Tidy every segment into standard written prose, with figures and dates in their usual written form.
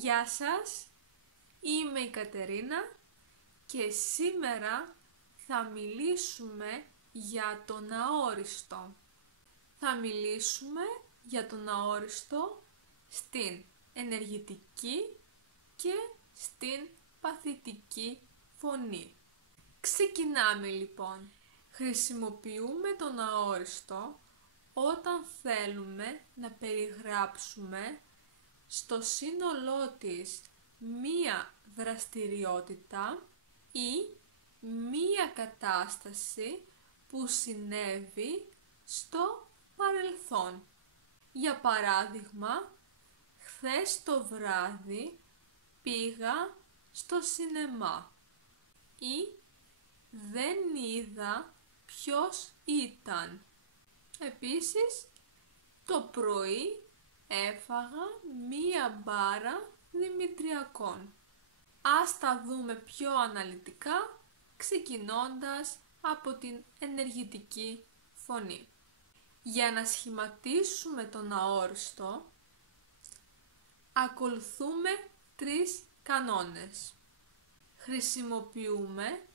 Γεια σας, είμαι η Κατερίνα και σήμερα θα μιλήσουμε για τον αόριστο. Θα μιλήσουμε για τον αόριστο στην ενεργητική και στην παθητική φωνή. Ξεκινάμε λοιπόν. Χρησιμοποιούμε τον αόριστο όταν θέλουμε να περιγράψουμε στο σύνολό της μία δραστηριότητα ή μία κατάσταση που συνέβη στο παρελθόν. Για παράδειγμα, χθες το βράδυ πήγα στο σινεμά ή δεν είδα ποιος ήταν. Επίσης, το πρωί έφαγα μία μπάρα δημητριακών. Ας τα δούμε πιο αναλυτικά, ξεκινώντας από την ενεργητική φωνή. Για να σχηματίσουμε τον αόριστο, ακολουθούμε 3 κανόνες. Χρησιμοποιούμε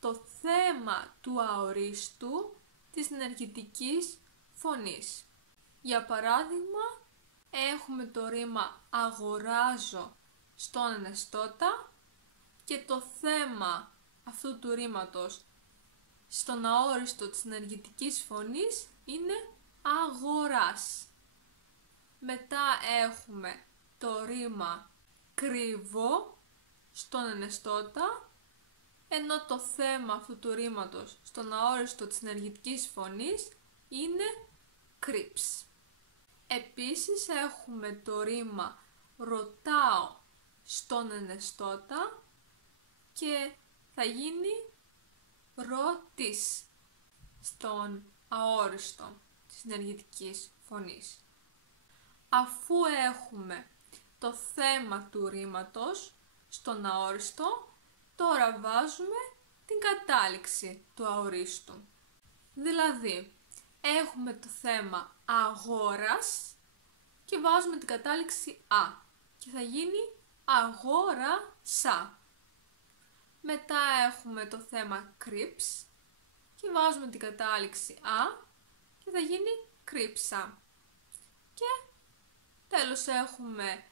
το θέμα του αορίστου της ενεργητικής φωνής. Για παράδειγμα, έχουμε το ρήμα αγοράζω στον ενεστώτα και το θέμα αυτού του ρήματος στον αόριστο της ενεργητικής φωνής είναι αγοράς. Μετά έχουμε το ρήμα κρύβω στον ενεστώτα, ενώ το θέμα αυτού του ρήματος στον αόριστο της ενεργητικής φωνής είναι κρύψ. Επίσης έχουμε το ρήμα ρωτάω στον ενεστώτα και θα γίνει ρωτής στον αόριστο της ενεργητικής φωνής. Αφού έχουμε το θέμα του ρήματος στον αόριστο, τώρα βάζουμε την κατάληξη του αορίστου. Δηλαδή, έχουμε το θέμα αγόρας και βάζουμε την κατάληξη α και θα γίνει αγόρασα. Μετά έχουμε το θέμα κρύψ και βάζουμε την κατάληξη α και θα γίνει κρύψα. Και τέλος έχουμε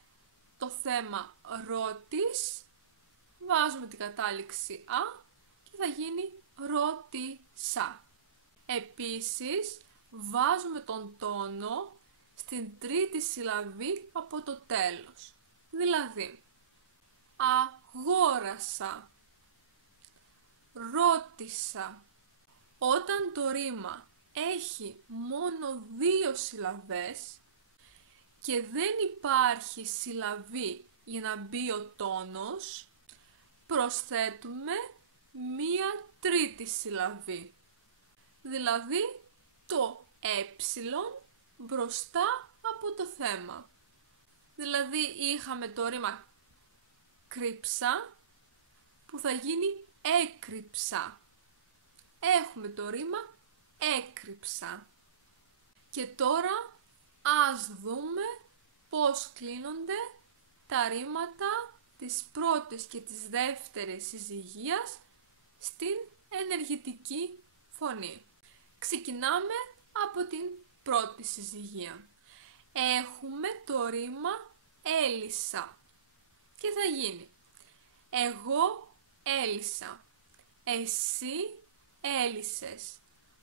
το θέμα ρώτης, βάζουμε την κατάληξη α και θα γίνει ρώτησα. Επίσης, βάζουμε τον τόνο στην τρίτη συλλαβή από το τέλος. Δηλαδή, αγόρασα, ρώτησα. Όταν το ρήμα έχει μόνο 2 συλλαβές και δεν υπάρχει συλλαβή για να μπει ο τόνος, προσθέτουμε μία τρίτη συλλαβή. Δηλαδή το μπροστά από το θέμα. Δηλαδή είχαμε το ρήμα κρύψα που θα γίνει έκρυψα. Έχουμε το ρήμα έκρυψα. Και τώρα ας δούμε πώς κλείνονται τα ρήματα της πρώτης και της δεύτερης συζυγίας στην ενεργητική φωνή. Ξεκινάμε από την πρώτη συζυγία. Έχουμε το ρήμα έλυσα και θα γίνει εγώ έλυσα, εσύ έλυσες,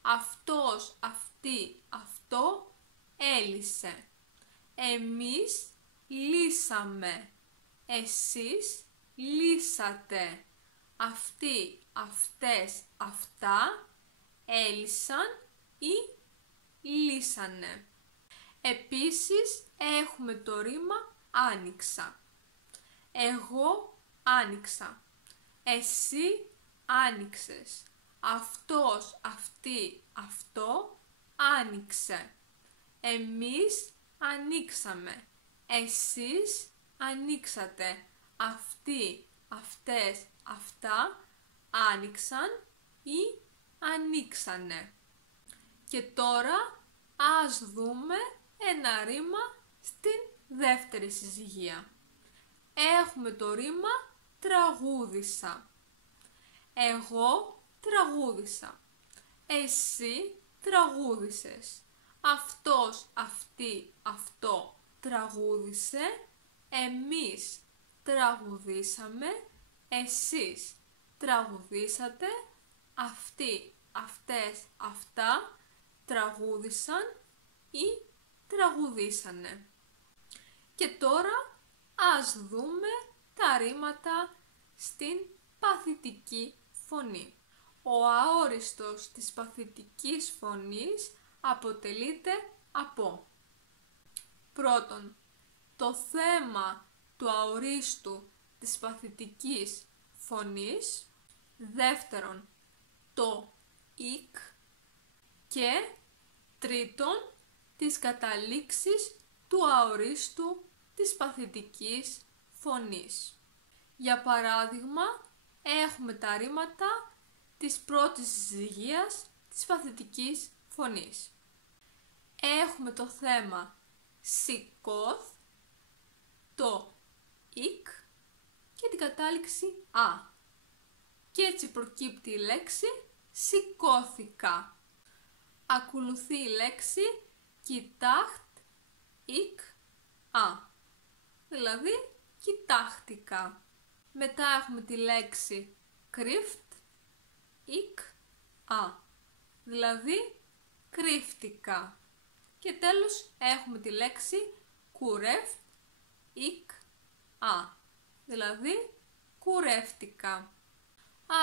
αυτός, αυτή, αυτό έλυσε, εμείς λύσαμε, εσείς λύσατε, αυτοί, αυτές, αυτά έλυσαν ή λύσανε. Επίσης έχουμε το ρήμα άνοιξα. Εγώ άνοιξα. Εσύ άνοιξες. Αυτός, αυτή, αυτό άνοιξε. Εμείς ανοίξαμε. Εσείς ανοίξατε. Αυτοί, αυτές, αυτά άνοιξαν ή ανοίξανε. Και τώρα ας δούμε ένα ρήμα στην δεύτερη συζυγία. έχουμε το ρήμα τραγούδισα. Εγώ τραγούδισα. Εσύ τραγούδισες. Αυτός, αυτή, αυτό τραγούδισε. Εμείς τραγουδήσαμε. Εσείς τραγουδήσατε. Αυτοί, αυτές, αυτά τραγούδισαν ή τραγουδήσανε. Και τώρα ας δούμε τα ρήματα στην παθητική φωνή. Ο αόριστος της παθητικής φωνής αποτελείται από: πρώτον, το θέμα του αορίστου της παθητικής φωνής. Δεύτερον, το «ικ». Και τρίτον, τις καταλήξεις του αορίστου της παθητικής φωνής. Για παράδειγμα, έχουμε τα ρήματα της πρώτης συζυγίας της παθητικής φωνής. Έχουμε το θέμα σηκώθ, το «ικ» και την κατάληξη «α». Και έτσι προκύπτει η λέξη σηκώθηκα. Ακολουθεί η λέξη κοιτάχτ, «ικ», «α», δηλαδή κοιτάχτηκα. Μετά έχουμε τη λέξη κρύφτ, «ικ», «α», δηλαδή κρύφτηκα. Και τέλος έχουμε τη λέξη κουρεύτ, «ικ», «α», δηλαδή κουρεύτηκα.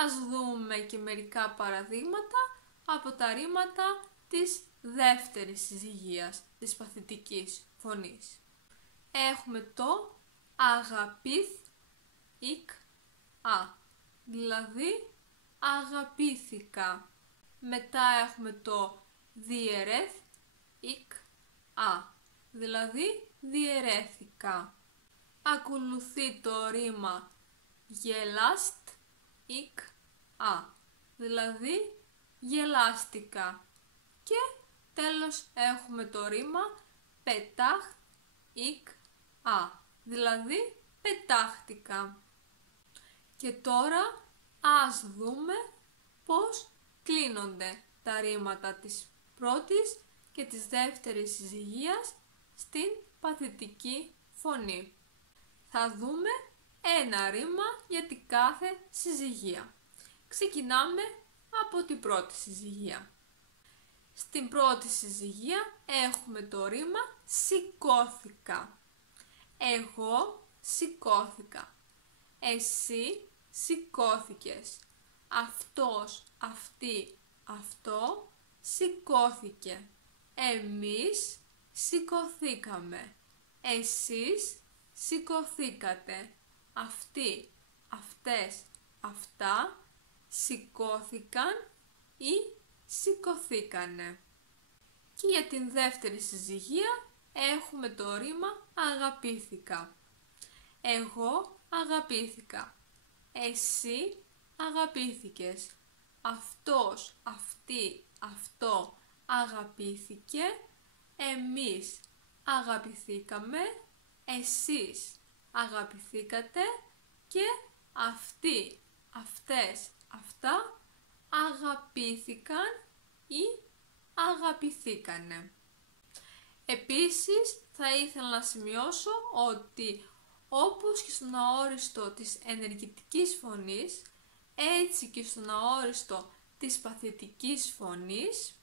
Ας δούμε και μερικά παραδείγματα από τα ρήματα της δεύτερης συζυγίας της παθητικής φωνής. Έχουμε το αγαπήθ, «ικ», «α», δηλαδή αγαπήθηκα. Μετά έχουμε το διαιρέθ, «ικ», «α», δηλαδή διαιρέθηκα. Ακολουθεί το ρήμα γελάστ, «ικ», «α», δηλαδή γελάστηκα. Και τέλος έχουμε το ρήμα πετάχτ, «ικ», «α», δηλαδή πετάχτηκα. Και τώρα ας δούμε πώς κλείνονται τα ρήματα της πρώτης και της δεύτερης συζυγίας στην παθητική φωνή. Θα δούμε ένα ρήμα για την κάθε συζυγία. Ξεκινάμε από την πρώτη συζυγία. Στην πρώτη συζυγία έχουμε το ρήμα σηκώθηκα. Εγώ σηκώθηκα. Εσύ σηκώθηκες. Αυτός, αυτή, αυτό σηκώθηκε. Εμείς σηκωθήκαμε. Εσείς σηκωθήκατε. Αυτοί, αυτές, αυτά σηκώθηκαν ή σηκωθήκανε. Και για την δεύτερη συζυγία έχουμε το ρήμα αγαπήθηκα. Εγώ αγαπήθηκα. Εσύ αγαπήθηκες. Αυτός, αυτή, αυτό αγαπήθηκε. Εμείς αγαπηθήκαμε. Εσείς αγαπηθήκατε. Και αυτοί, αυτές, αυτά αγαπήθηκαν ή αγαπηθήκανε. Επίσης θα ήθελα να σημειώσω ότι όπως και στον αόριστο της ενεργητικής φωνής, έτσι και στον αόριστο της παθητικής φωνής,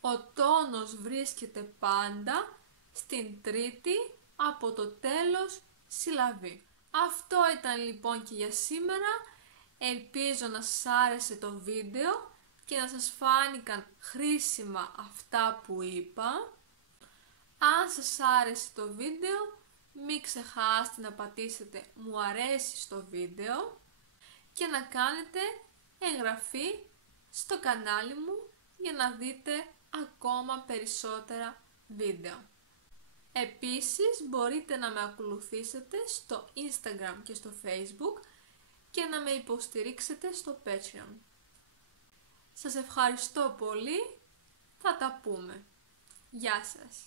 ο τόνος βρίσκεται πάντα στην τρίτη από το τέλος συλλαβή. Αυτό ήταν λοιπόν και για σήμερα. Ελπίζω να σας άρεσε το βίντεο και να σας φάνηκαν χρήσιμα αυτά που είπα. Αν σας άρεσε το βίντεο, μην ξεχάσετε να πατήσετε μου αρέσει στο βίντεο και να κάνετε εγγραφή στο κανάλι μου για να δείτε ακόμα περισσότερα βίντεο. Επίσης μπορείτε να με ακολουθήσετε στο Instagram και στο Facebook και να με υποστηρίξετε στο Patreon. Σας ευχαριστώ πολύ, θα τα πούμε. Γεια σας.